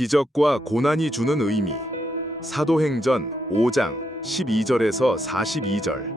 기적과 고난이 주는 의미. 사도행전 5장 12절에서 42절.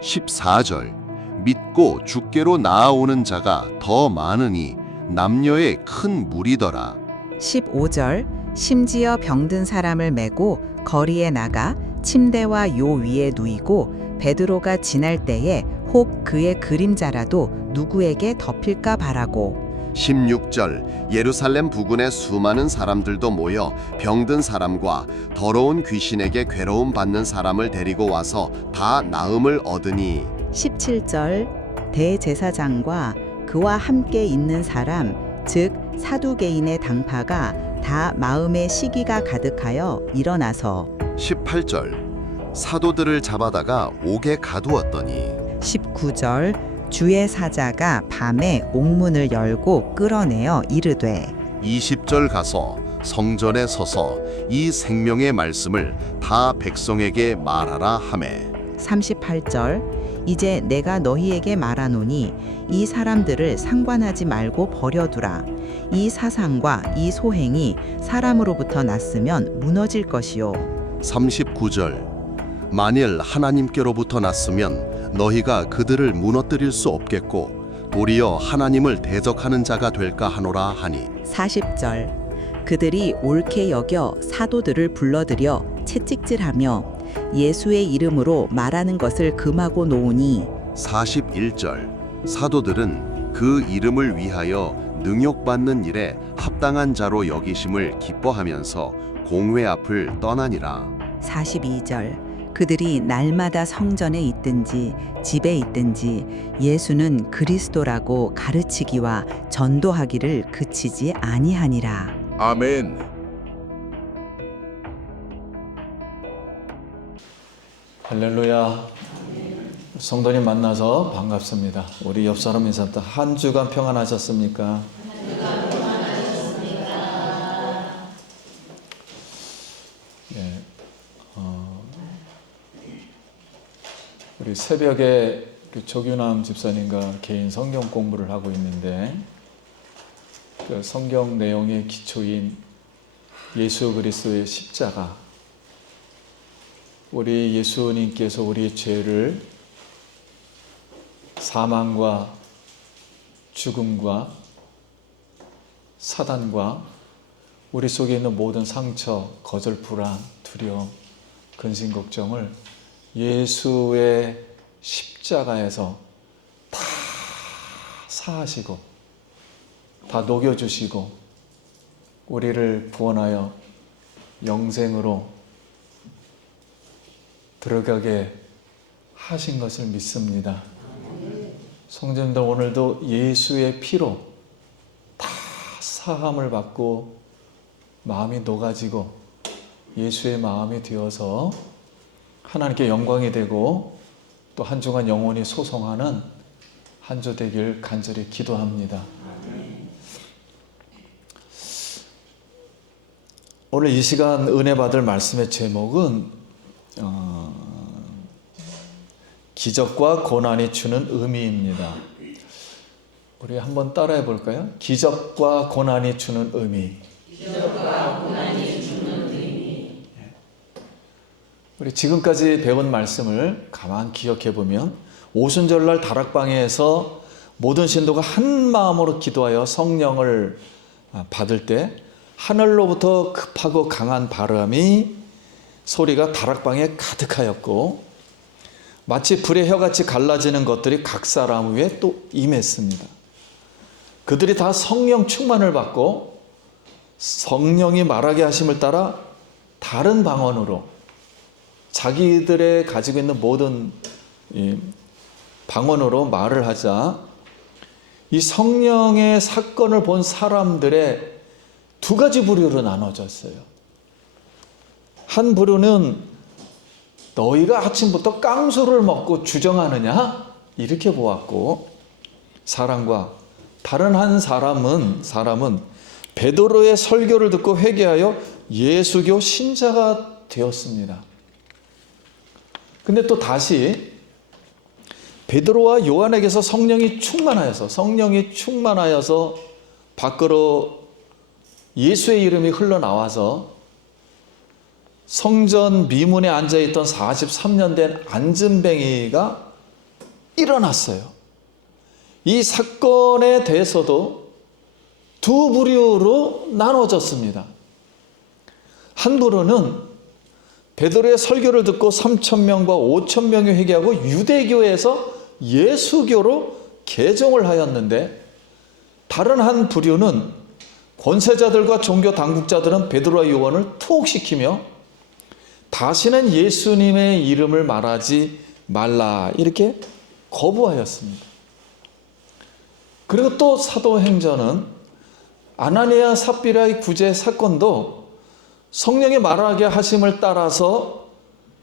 14절 믿고 주께로 나아오는 자가 더 많으니 남녀의 큰 무리더라. 15절 심지어 병든 사람을 메고 거리에 나가 침대와 요 위에 누이고 베드로가 지날 때에 혹 그의 그림자라도 누구에게 덮일까 바라고. 16절 예루살렘 부근에 수많은 사람들도 모여 병든 사람과 더러운 귀신에게 괴로움 받는 사람을 데리고 와서 다 나음을 얻으니. 17절 대제사장과 그와 함께 있는 사람 즉 사두개인의 당파가 다 마음에 시기가 가득하여 일어나서. 18절 사도들을 잡아다가 옥에 가두었더니. 19절 주의 사자가 밤에 옥문을 열고 끌어내어 이르되. 20절 가서 성전에 서서 이 생명의 말씀을 다 백성에게 말하라 하매. 38절 이제 내가 너희에게 말하노니 이 사람들을 상관하지 말고 버려두라. 이 사상과 이 소행이 사람으로부터 났으면 무너질 것이요. 39절 만일 하나님께로부터 났으면 너희가 그들을 무너뜨릴 수 없겠고 도리어 하나님을 대적하는 자가 될까 하노라 하니. 40절 그들이 옳게 여겨 사도들을 불러들여 채찍질하며 예수의 이름으로 말하는 것을 금하고 놓으니. 41절 사도들은 그 이름을 위하여 능욕받는 일에 합당한 자로 여기심을 기뻐하면서 공회 앞을 떠나니라. 42절 그들이 날마다 성전에 있든지 집에 있든지 예수는 그리스도라고 가르치기와 전도하기를 그치지 아니하니라. 아멘. 할렐루야. 성도님 만나서 반갑습니다. 우리 옆 사람 인사부터 한 주간 평안하셨습니까? 예, 우리 새벽에 우리 조규남 집사님과 개인 성경 공부를 하고 있는데 그 성경 내용의 기초인 예수 그리스도의 십자가, 우리 예수님께서 우리의 죄를 사망과 죽음과 사단과 우리 속에 있는 모든 상처, 거절, 불안, 두려움, 근심, 걱정을 예수의 십자가에서 다 사하시고 다 녹여주시고 우리를 구원하여 영생으로 들어가게 하신 것을 믿습니다. 성도님들 오늘도 예수의 피로 다 사함을 받고 마음이 녹아지고 예수의 마음이 되어서 하나님께 영광이 되고 또 한 주간 영원히 소송하는 한 주 되길 간절히 기도합니다. 오늘 이 시간 은혜 받을 말씀의 제목은 기적과 고난이 주는 의미입니다. 우리 한번 따라해 볼까요? 기적과 고난이 주는 의미. 기적과 고난이 주는 의미. 우리 지금까지 배운 말씀을 가만 기억해 보면 오순절날 다락방에서 모든 신도가 한 마음으로 기도하여 성령을 받을 때 하늘로부터 급하고 강한 바람이 소리가 다락방에 가득하였고 마치 불의 혀같이 갈라지는 것들이 각 사람 위에 또 임했습니다. 그들이 다 성령 충만을 받고 성령이 말하게 하심을 따라 다른 방언으로 자기들의 가지고 있는 모든 방언으로 말을 하자 이 성령의 사건을 본 사람들의 두 가지 부류로 나눠졌어요. 한 부류는 너희가 아침부터 깡소를 먹고 주정하느냐? 이렇게 보았고, 사람과 다른 한 사람은 베드로의 설교를 듣고 회개하여 예수교 신자가 되었습니다. 근데 또 다시 베드로와 요한에게서 성령이 충만하여서 밖으로 예수의 이름이 흘러나와서 성전 미문에 앉아있던 43년 된 안진뱅이가 일어났어요. 이 사건에 대해서도 두 부류로 나눠졌습니다. 한 부류는 베드로의 설교를 듣고 3,000명과 5,000명이 회개하고 유대교에서 예수교로 개종을 하였는데, 다른 한 부류는 권세자들과 종교 당국자들은 베드로와 요한을 투옥시키며 다시는 예수님의 이름을 말하지 말라 이렇게 거부하였습니다. 그리고 또 사도행전은 아나니아 삽비라의 구제 사건도 성령의 말하게 하심을 따라서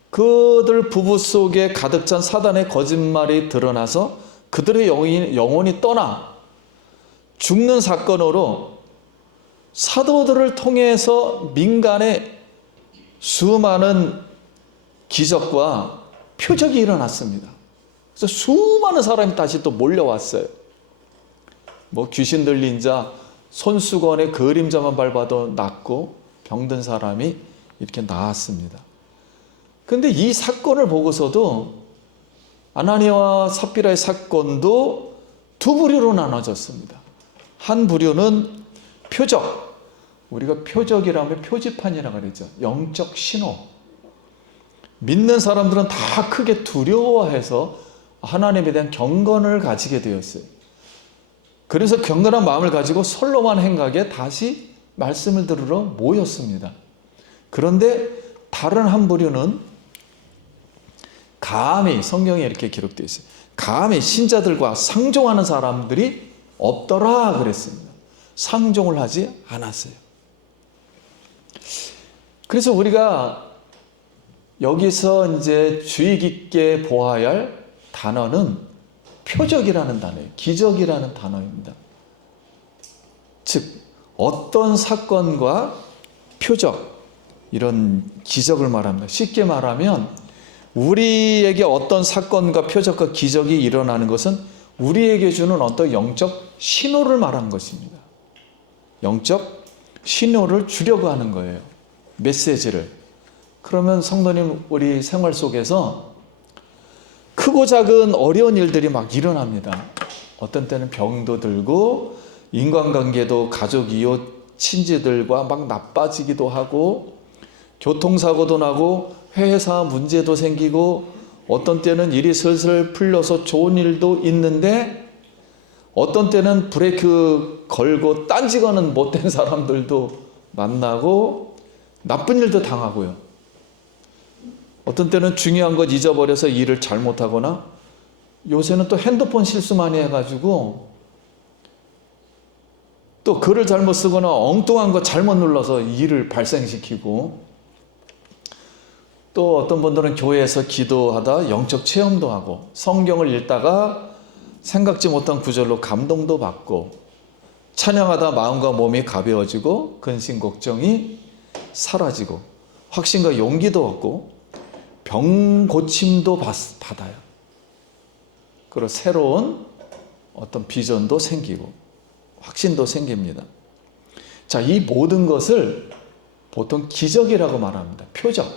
그들 부부 속에 가득 찬 사단의 거짓말이 드러나서 그들의 영혼이 떠나 죽는 사건으로 사도들을 통해서 민간에 수많은 기적과 표적이 일어났습니다. 그래서 수많은 사람이 다시 또 몰려왔어요. 뭐 귀신 들린 자, 손수건에 그림자만 밟아도 낫고 병든 사람이 이렇게 나았습니다. 그런데 이 사건을 보고서도 아나니아와 삽비라의 사건도 두 부류로 나눠졌습니다. 한 부류는 표적, 우리가 표적이라면 표지판이라고 그러죠. 영적 신호. 믿는 사람들은 다 크게 두려워해서 하나님에 대한 경건을 가지게 되었어요. 그래서 경건한 마음을 가지고 솔로몬 행각에 다시 말씀을 들으러 모였습니다. 그런데 다른 한 부류는 감히, 성경에 이렇게 기록되어 있어요. 감히 신자들과 상종하는 사람들이 없더라 그랬습니다. 상종을 하지 않았어요. 그래서 우리가 여기서 이제 주의 깊게 보아야 할 단어는 표적이라는 단어예요. 기적이라는 단어입니다. 즉 어떤 사건과 표적, 이런 기적을 말합니다. 쉽게 말하면 우리에게 어떤 사건과 표적과 기적이 일어나는 것은 우리에게 주는 어떤 영적 신호를 말하는 것입니다. 영적 신호를 주려고 하는 거예요. 메시지를. 그러면 성도님, 우리 생활 속에서 크고 작은 어려운 일들이 막 일어납니다. 어떤 때는 병도 들고 인간관계도 가족, 이웃, 친지들과 막 나빠지기도 하고 교통사고도 나고 회사 문제도 생기고 어떤 때는 일이 슬슬 풀려서 좋은 일도 있는데 어떤 때는 브레이크 걸고 딴지거는 못된 사람들도 만나고 나쁜 일도 당하고요. 어떤 때는 중요한 것 잊어버려서 일을 잘못하거나 요새는 또 핸드폰 실수 많이 해가지고 또 글을 잘못 쓰거나 엉뚱한 거 잘못 눌러서 일을 발생시키고 또 어떤 분들은 교회에서 기도하다 영적 체험도 하고 성경을 읽다가 생각지 못한 구절로 감동도 받고 찬양하다 마음과 몸이 가벼워지고 근심 걱정이 사라지고 확신과 용기도 얻고 병 고침도 받아요. 그리고 새로운 어떤 비전도 생기고 확신도 생깁니다. 자, 이 모든 것을 보통 기적이라고 말합니다. 표적.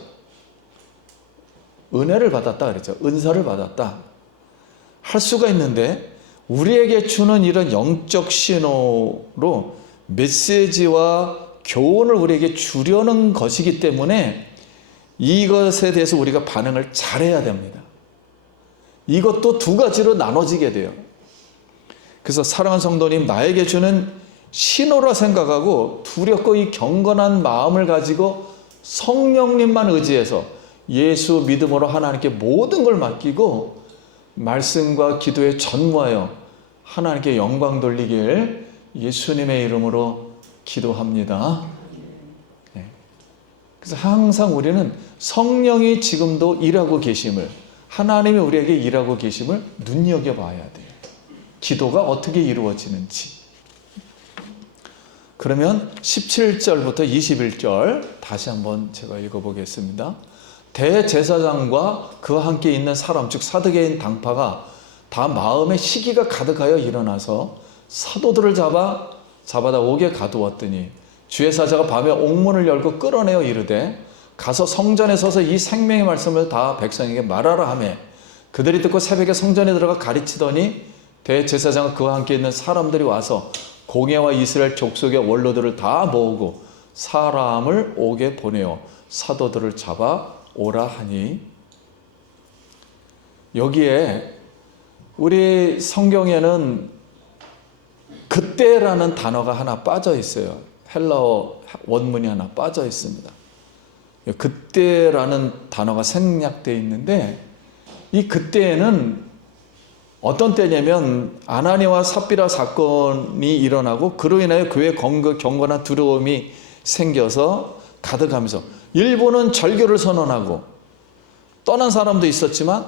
은혜를 받았다 그랬죠. 은사를 받았다. 할 수가 있는데 우리에게 주는 이런 영적 신호로 메시지와 교훈을 우리에게 주려는 것이기 때문에 이것에 대해서 우리가 반응을 잘해야 됩니다. 이것도 두 가지로 나눠지게 돼요. 그래서 사랑하는 성도님, 나에게 주는 신호라 생각하고 두렵고 이 경건한 마음을 가지고 성령님만 의지해서 예수 믿음으로 하나님께 모든 걸 맡기고 말씀과 기도에 전무하여 하나님께 영광 돌리길 예수님의 이름으로 기도합니다. 네. 그래서 항상 우리는 성령이 지금도 일하고 계심을, 하나님이 우리에게 일하고 계심을 눈여겨봐야 돼요. 기도가 어떻게 이루어지는지. 그러면 17절부터 21절 다시 한번 제가 읽어보겠습니다. 대제사장과 그와 함께 있는 사람, 즉 사두개인 당파가 다 마음에 시기가 가득하여 일어나서 사도들을 잡아다 옥에 가두었더니 주의 사자가 밤에 옥문을 열고 끌어내어 이르되 가서 성전에 서서 이 생명의 말씀을 다 백성에게 말하라 하며 그들이 듣고 새벽에 성전에 들어가 가르치더니 대제사장과 그와 함께 있는 사람들이 와서 공회와 이스라엘 족속의 원로들을 다 모으고 사람을 옥에 보내어 사도들을 잡아 오라 하니. 여기에 우리 성경에는 그때라는 단어가 하나 빠져 있어요. 헬라어 원문이 하나 빠져 있습니다. 그때라는 단어가 생략되어 있는데 이 그때에는 어떤 때냐면 아나니와 삽비라 사건이 일어나고 그로 인하여 교회에 경건한 두려움이 생겨서 가득하면서 일부는 절교를 선언하고 떠난 사람도 있었지만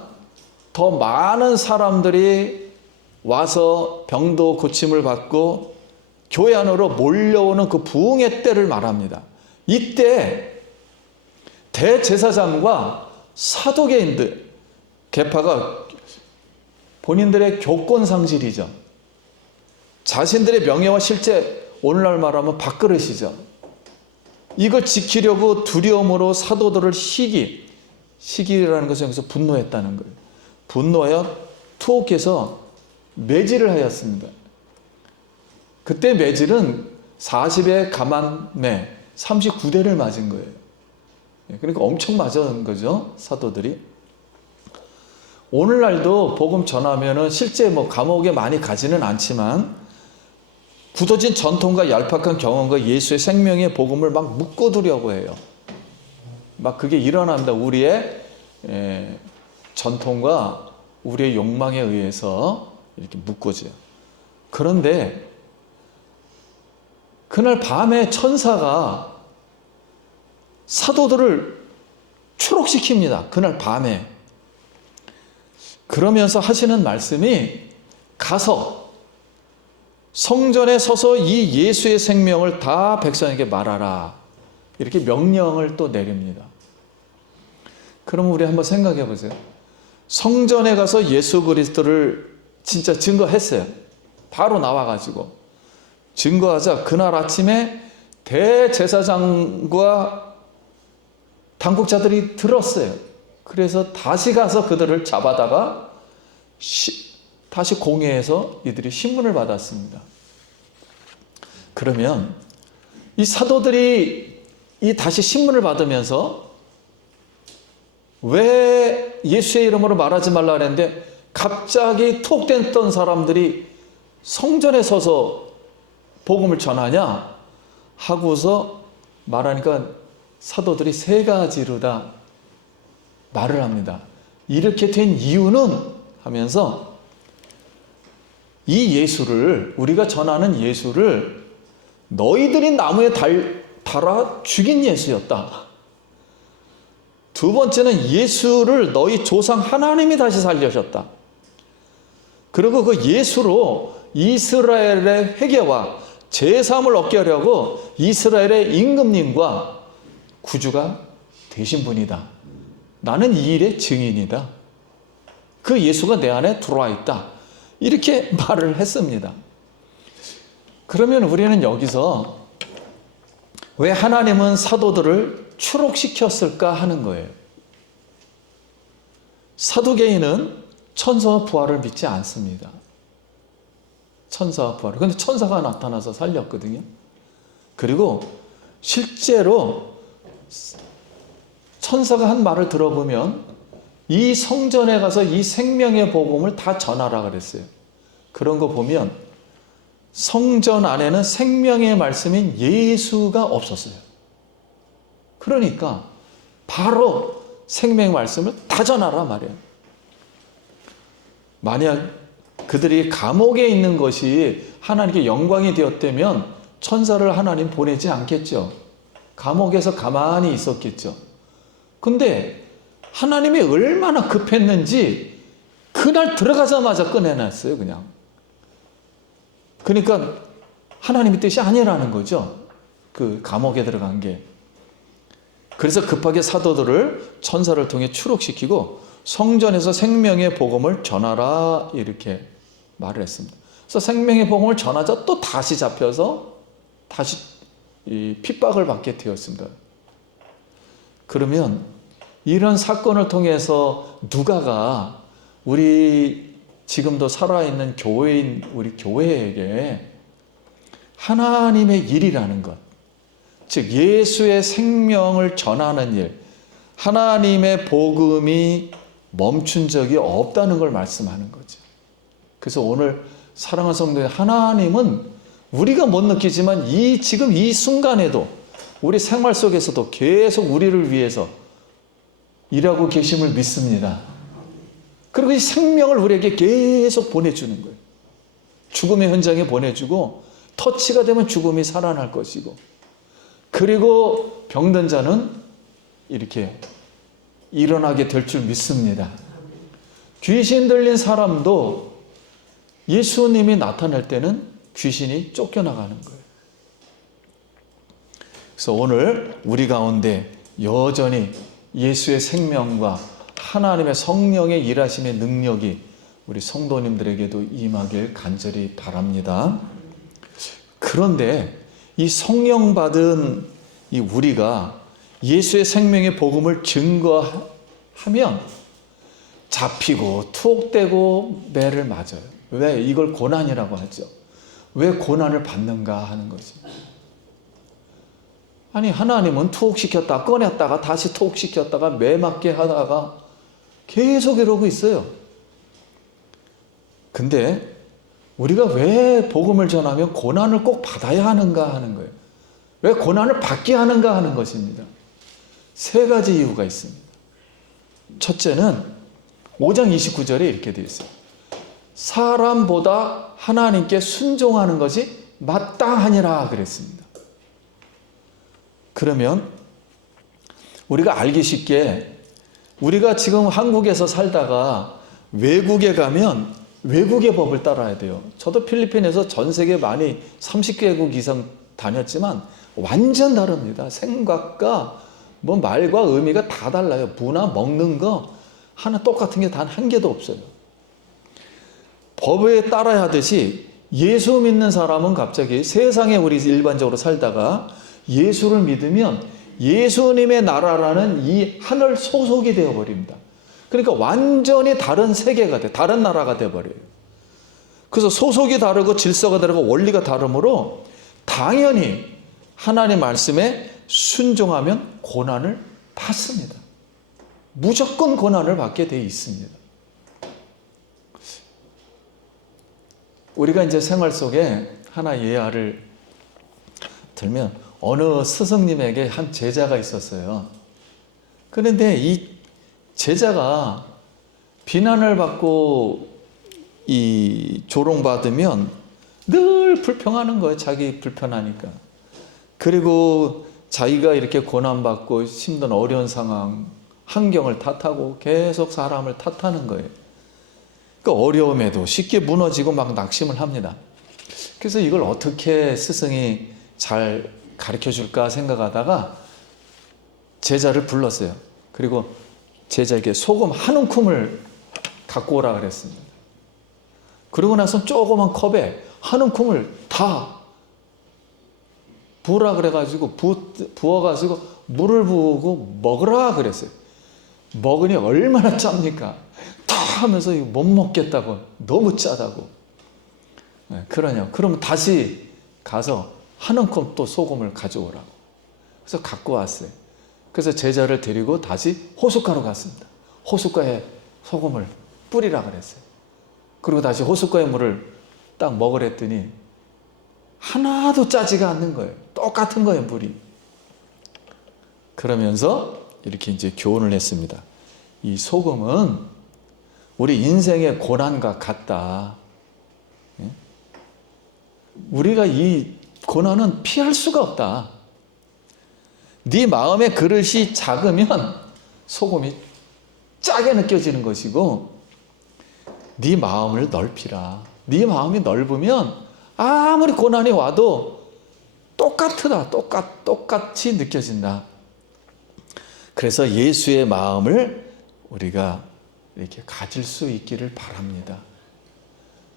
더 많은 사람들이 와서 병도 고침을 받고 교회 안으로 몰려오는 그 부흥의 때를 말합니다. 이때 대제사장과 사도계인들, 계파가 본인들의 교권 상실이죠. 자신들의 명예와 실제, 오늘날 말하면 밥그릇이죠. 이걸 지키려고 두려움으로 사도들을 시기라는 것은 여기서 분노했다는 거예요. 분노하여 투옥해서 매질을 하였습니다. 그때 매질은 40의 가만매 39대를 맞은 거예요. 그러니까 엄청 맞은 거죠, 사도들이. 오늘날도 복음 전하면은 실제 감옥에 많이 가지는 않지만 굳어진 전통과 얄팍한 경험과 예수의 생명의 복음을 막 묶어두려고 해요. 막 그게 일어납니다. 우리의 전통과 우리의 욕망에 의해서 이렇게 묶어져요. 그런데 그날 밤에 천사가 사도들을 추록시킵니다. 그날 밤에. 그러면서 하시는 말씀이 가서 성전에 서서 이 예수의 생명을 다 백성에게 말하라. 이렇게 명령을 또 내립니다. 그럼 우리 한번 생각해 보세요. 성전에 가서 예수 그리스도를 진짜 증거했어요. 바로 나와가지고. 증거하자 그날 아침에 대제사장과 당국자들이 들었어요. 그래서 다시 가서 그들을 잡아다가 다시 공회에서 이들이 신문을 받았습니다. 그러면 이 사도들이 이 다시 신문을 받으면서 왜 예수의 이름으로 말하지 말라 그랬는데 갑자기 투옥됐던 사람들이 성전에 서서 복음을 전하냐 하고서 말하니까 사도들이 세 가지로 다 말을 합니다. 이렇게 된 이유는 하면서 이 예수를, 우리가 전하는 예수를 너희들이 나무에 달아 죽인 예수였다. 두 번째는 예수를 너희 조상 하나님이 다시 살려셨다. 그리고 그 예수로 이스라엘의 회개와 제사함을 얻게 하려고 이스라엘의 임금님과 구주가 되신 분이다. 나는 이 일의 증인이다. 그 예수가 내 안에 들어와 있다. 이렇게 말을 했습니다. 그러면 우리는 여기서 왜 하나님은 사도들을 추록시켰을까 하는 거예요. 사두개인은 천사와 부활을 믿지 않습니다. 천사와 부활. 그런데 천사가 나타나서 살렸거든요. 그리고 실제로 천사가 한 말을 들어보면 이 성전에 가서 이 생명의 복음을 다 전하라 그랬어요. 그런 거 보면 성전 안에는 생명의 말씀인 예수가 없었어요. 그러니까 바로 생명의 말씀을 다 전하라 말이에요. 만약 그들이 감옥에 있는 것이 하나님께 영광이 되었다면 천사를 하나님 보내지 않겠죠. 감옥에서 가만히 있었겠죠. 근데 하나님이 얼마나 급했는지 그날 들어가자마자 꺼내놨어요, 그냥. 그러니까 하나님의 뜻이 아니라는 거죠. 그 감옥에 들어간 게. 그래서 급하게 사도들을 천사를 통해 추록시키고 성전에서 생명의 복음을 전하라 이렇게 말을 했습니다. 그래서 생명의 복음을 전하자 또 다시 잡혀서 다시 이 핍박을 받게 되었습니다. 그러면 이런 사건을 통해서 누가가 우리 지금도 살아있는 교회인 우리 교회에게 하나님의 일이라는 것, 즉 예수의 생명을 전하는 일, 하나님의 복음이 멈춘 적이 없다는 걸 말씀하는 거죠. 그래서 오늘 사랑하는 성도님, 하나님은 우리가 못 느끼지만 지금 이 순간에도 우리 생활 속에서도 계속 우리를 위해서 일하고 계심을 믿습니다. 그리고 이 생명을 우리에게 계속 보내주는 거예요. 죽음의 현장에 보내주고 터치가 되면 죽음이 살아날 것이고, 그리고 병든 자는 이렇게 일어나게 될 줄 믿습니다. 귀신 들린 사람도 예수님이 나타날 때는 귀신이 쫓겨나가는 거예요. 그래서 오늘 우리 가운데 여전히 예수의 생명과 하나님의 성령의 일하심의 능력이 우리 성도님들에게도 임하길 간절히 바랍니다. 그런데 이 성령 받은 이 우리가 예수의 생명의 복음을 증거하면 잡히고 투옥되고 매를 맞아요. 왜? 이걸 고난이라고 하죠. 왜 고난을 받는가 하는 거죠. 아니, 하나님은 투옥시켰다 꺼냈다가 다시 투옥시켰다가 매 맞게 하다가 계속 이러고 있어요. 근데 우리가 왜 복음을 전하면 고난을 꼭 받아야 하는가 하는 거예요. 왜 고난을 받게 하는가 하는 것입니다. 세 가지 이유가 있습니다. 첫째는 5장 29절에 이렇게 되어 있어요. 사람보다 하나님께 순종하는 것이 마땅하니라 그랬습니다. 그러면 우리가 알기 쉽게 우리가 지금 한국에서 살다가 외국에 가면 외국의 법을 따라야 돼요. 저도 필리핀에서 전 세계 많이 30개국 이상 다녔지만 완전 다릅니다. 생각과 뭐 말과 의미가 다 달라요. 문화, 먹는 거 하나 똑같은 게 단 한 개도 없어요. 법에 따라야 하듯이 예수 믿는 사람은 갑자기 세상에 우리 일반적으로 살다가 예수를 믿으면 예수님의 나라라는 이 하늘 소속이 되어버립니다. 그러니까 완전히 다른 세계가 돼, 다른 나라가 돼버려요. 그래서 소속이 다르고 질서가 다르고 원리가 다르므로 당연히 하나님의 말씀에 순종하면 고난을 받습니다. 무조건 고난을 받게 돼 있습니다. 우리가 이제 생활 속에 하나 예화를 들면 어느 스승님에게 한 제자가 있었어요. 그런데 이 제자가 비난을 받고 이 조롱받으면 늘 불평하는 거예요. 자기 불편하니까. 그리고 자기가 이렇게 고난받고 힘든 어려운 상황, 환경을 탓하고 계속 사람을 탓하는 거예요. 그 어려움에도 쉽게 무너지고 막 낙심을 합니다. 그래서 이걸 어떻게 스승이 잘 가르쳐 줄까 생각하다가 제자를 불렀어요. 그리고 제자에게 소금 한 움큼을 갖고 오라 그랬습니다. 그러고 나서 조그만 컵에 한 움큼을 다 부으라 그래가지고 부어가지고 물을 부고 먹으라 그랬어요. 먹으니 얼마나 짭니까? 다 하면서 이거 못 먹겠다고, 너무 짜다고. 그러냐? 그러면 다시 가서 한 움큼 또 소금을 가져오라고. 그래서 갖고 왔어요. 그래서 제자를 데리고 다시 호숫가로 갔습니다. 호숫가에 소금을 뿌리라 그랬어요. 그리고 다시 호숫가의 물을 딱 먹으랬더니 하나도 짜지가 않는 거예요. 똑같은 거예요, 물이. 그러면서 이렇게 이제 교훈을 했습니다. 이 소금은 우리 인생의 고난과 같다. 우리가 이 고난은 피할 수가 없다. 네 마음의 그릇이 작으면 소금이 짜게 느껴지는 것이고, 네 마음을 넓히라. 네 마음이 넓으면 아무리 고난이 와도 똑같이 느껴진다. 그래서 예수의 마음을 우리가 이렇게 가질 수 있기를 바랍니다.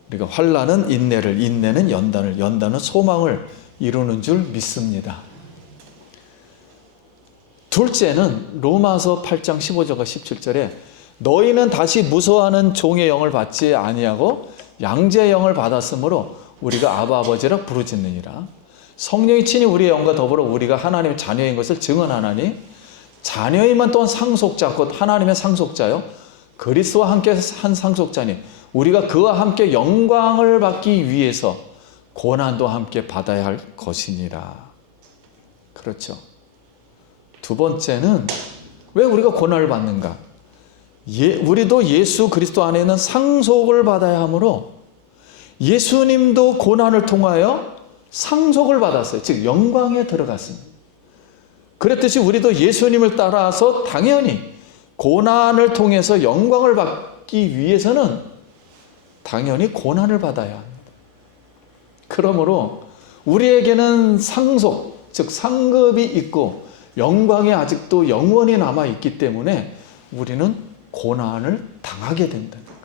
우리가 환난은 인내를, 인내는 연단을, 연단은 소망을 이루는 줄 믿습니다. 둘째는 로마서 8장 15절과 17절에 너희는 다시 무서워하는 종의 영을 받지 아니하고 양자의 영을 받았으므로 우리가 아바 아버지라 부르짖느니라. 성령이 친히 우리의 영과 더불어 우리가 하나님의 자녀인 것을 증언하나니 자녀이면 또한 상속자 곧 하나님의 상속자요 그리스도와 함께 한 상속자니 우리가 그와 함께 영광을 받기 위해서 고난도 함께 받아야 할 것이니라. 그렇죠. 두 번째는 왜 우리가 고난을 받는가? 우리도 예수 그리스도 안에는 상속을 받아야 하므로 예수님도 고난을 통하여 상속을 받았어요. 즉 영광에 들어갔습니다. 그랬듯이 우리도 예수님을 따라서 당연히 고난을 통해서 영광을 받기 위해서는 당연히 고난을 받아야 합니다. 그러므로 우리에게는 상속, 즉 상급이 있고 영광이 아직도 영원히 남아있기 때문에 우리는 고난을 당하게 된다는 거예요.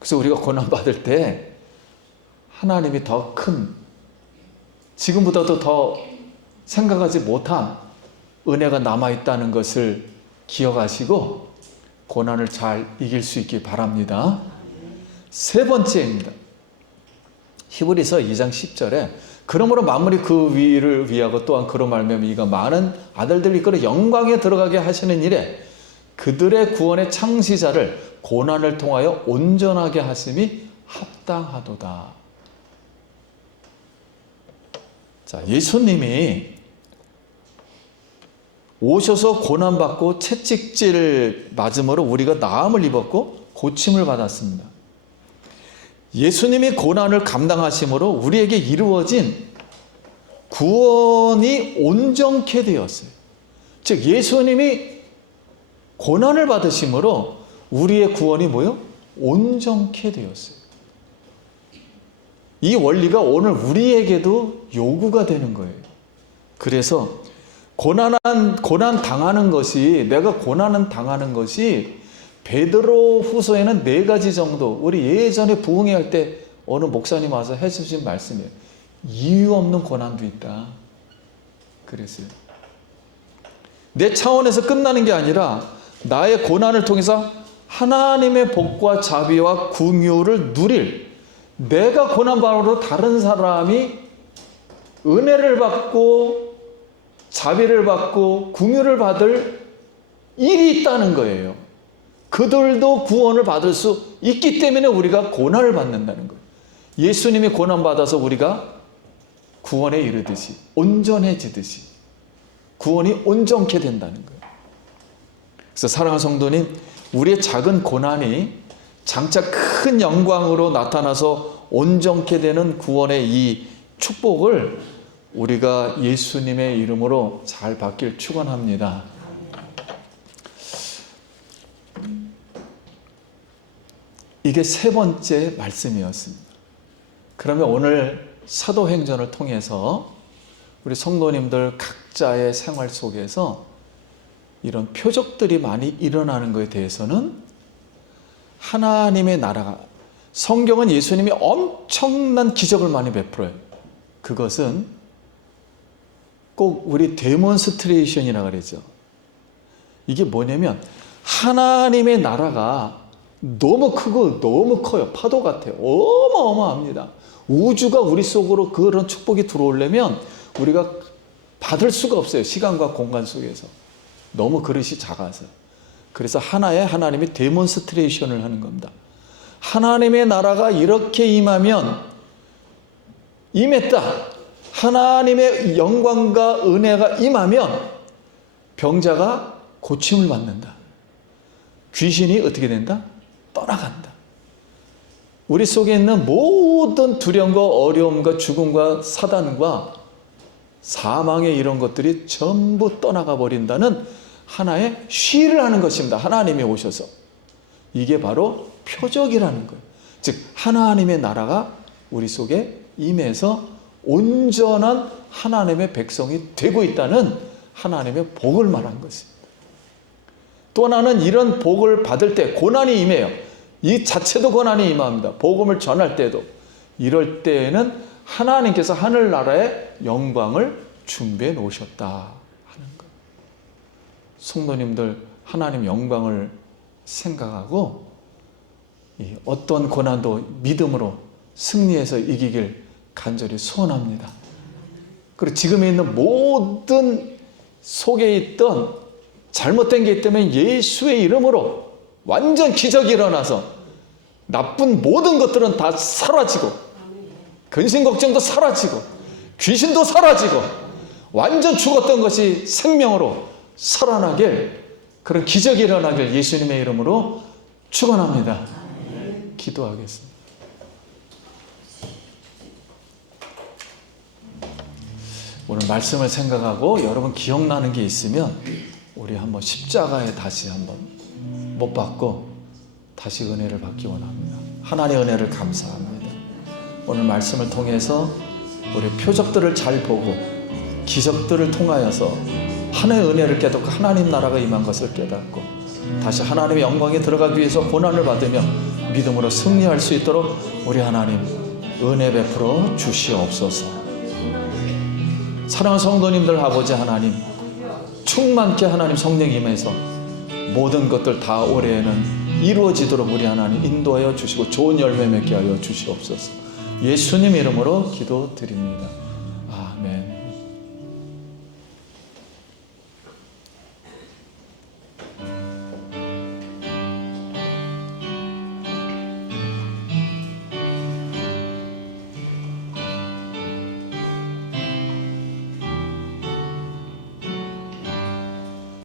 그래서 우리가 고난받을 때 하나님이 더 큰, 지금보다도 더 생각하지 못한 은혜가 남아있다는 것을 기억하시고 고난을 잘 이길 수 있기 바랍니다. 세 번째입니다. 히브리서 2장 10절에 그러므로 만물이 그 위를 위하고 또한 그로 말미암아 이가 많은 아들들을 이끌어 영광에 들어가게 하시는 일에 그들의 구원의 창시자를 고난을 통하여 온전하게 하심이 합당하도다. 자, 예수님이 오셔서 고난받고 채찍질 맞음으로 우리가 나음을 입었고 고침을 받았습니다. 예수님이 고난을 감당하심으로 우리에게 이루어진 구원이 온전케 되었어요. 즉 예수님이 고난을 받으심으로 우리의 구원이 뭐요? 온전케 되었어요. 이 원리가 오늘 우리에게도 요구가 되는 거예요. 그래서 고난 당하는 것이, 내가 고난은 당하는 것이 베드로 후서에는 4가지 정도, 우리 예전에 부흥회 할 때 어느 목사님 와서 해주신 말씀이에요. 이유 없는 고난도 있다. 그랬어요. 내 차원에서 끝나는 게 아니라 나의 고난을 통해서 하나님의 복과 자비와 긍휼을 누릴, 내가 고난받으로 다른 사람이 은혜를 받고 자비를 받고 긍휼을 받을 일이 있다는 거예요. 그들도 구원을 받을 수 있기 때문에 우리가 고난을 받는다는 거예요. 예수님이 고난받아서 우리가 구원에 이르듯이, 온전해지듯이 구원이 온전케 된다는 거예요. 그래서 사랑하는 성도님, 우리의 작은 고난이 장차 큰 영광으로 나타나서 온전케 되는 구원의 이 축복을 우리가 예수님의 이름으로 잘 받길 축원합니다. 이게 세 번째 말씀이었습니다. 그러면 오늘 사도행전을 통해서 우리 성도님들 각자의 생활 속에서 이런 표적들이 많이 일어나는 것에 대해서는 하나님의 나라가, 성경은 예수님이 엄청난 기적을 많이 베풀어요. 그것은 꼭 우리 데몬스트레이션이라고 그러죠. 이게 뭐냐면 하나님의 나라가 너무 크고 너무 커요. 파도 같아요. 어마어마합니다. 우주가 우리 속으로 그런 축복이 들어오려면 우리가 받을 수가 없어요. 시간과 공간 속에서. 너무 그릇이 작아서. 그래서 하나님이 데몬스트레이션을 하는 겁니다. 하나님의 나라가 이렇게 임했다. 하나님의 영광과 은혜가 임하면 병자가 고침을 받는다. 귀신이 어떻게 된다? 떠나간다. 우리 속에 있는 모든 두려움과 어려움과 죽음과 사단과 사망의 이런 것들이 전부 떠나가 버린다는 하나의 시를 하는 것입니다. 하나님이 오셔서. 이게 바로 표적이라는 거예요. 즉 하나님의 나라가 우리 속에 임해서 온전한 하나님의 백성이 되고 있다는 하나님의 복을 말한 것입니다. 또 하나는 이런 복을 받을 때 고난이 임해요. 이 자체도 고난이 임합니다. 복음을 전할 때도. 이럴 때에는 하나님께서 하늘나라의 영광을 준비해 놓으셨다 하는 것. 성도님들 하나님 영광을 생각하고 이 어떤 고난도 믿음으로 승리해서 이기길 간절히 소원합니다. 그리고 지금에 있는 모든 속에 있던 잘못된 게 있다면 예수의 이름으로 완전 기적이 일어나서 나쁜 모든 것들은 다 사라지고 근심 걱정도 사라지고 귀신도 사라지고 완전 죽었던 것이 생명으로 살아나길, 그런 기적이 일어나길 예수님의 이름으로 축원합니다. 기도하겠습니다. 오늘 말씀을 생각하고 여러분 기억나는 게 있으면 우리 한번 십자가에 다시 한번 못 받고 다시 은혜를 받기 원합니다. 하나님의 은혜를 감사합니다. 오늘 말씀을 통해서 우리 표적들을 잘 보고 기적들을 통하여서 하나님의 은혜를 깨닫고 하나님 나라가 임한 것을 깨닫고 다시 하나님의 영광에 들어가기 위해서 고난을 받으며 믿음으로 승리할 수 있도록 우리 하나님 은혜 베풀어 주시옵소서. 사랑하는 성도님들, 아버지 하나님, 충만케 하나님 성령 임해서 모든 것들 다 올해에는 이루어지도록 우리 하나님 인도하여 주시고 좋은 열매 맺게 하여 주시옵소서. 예수님 이름으로 기도드립니다.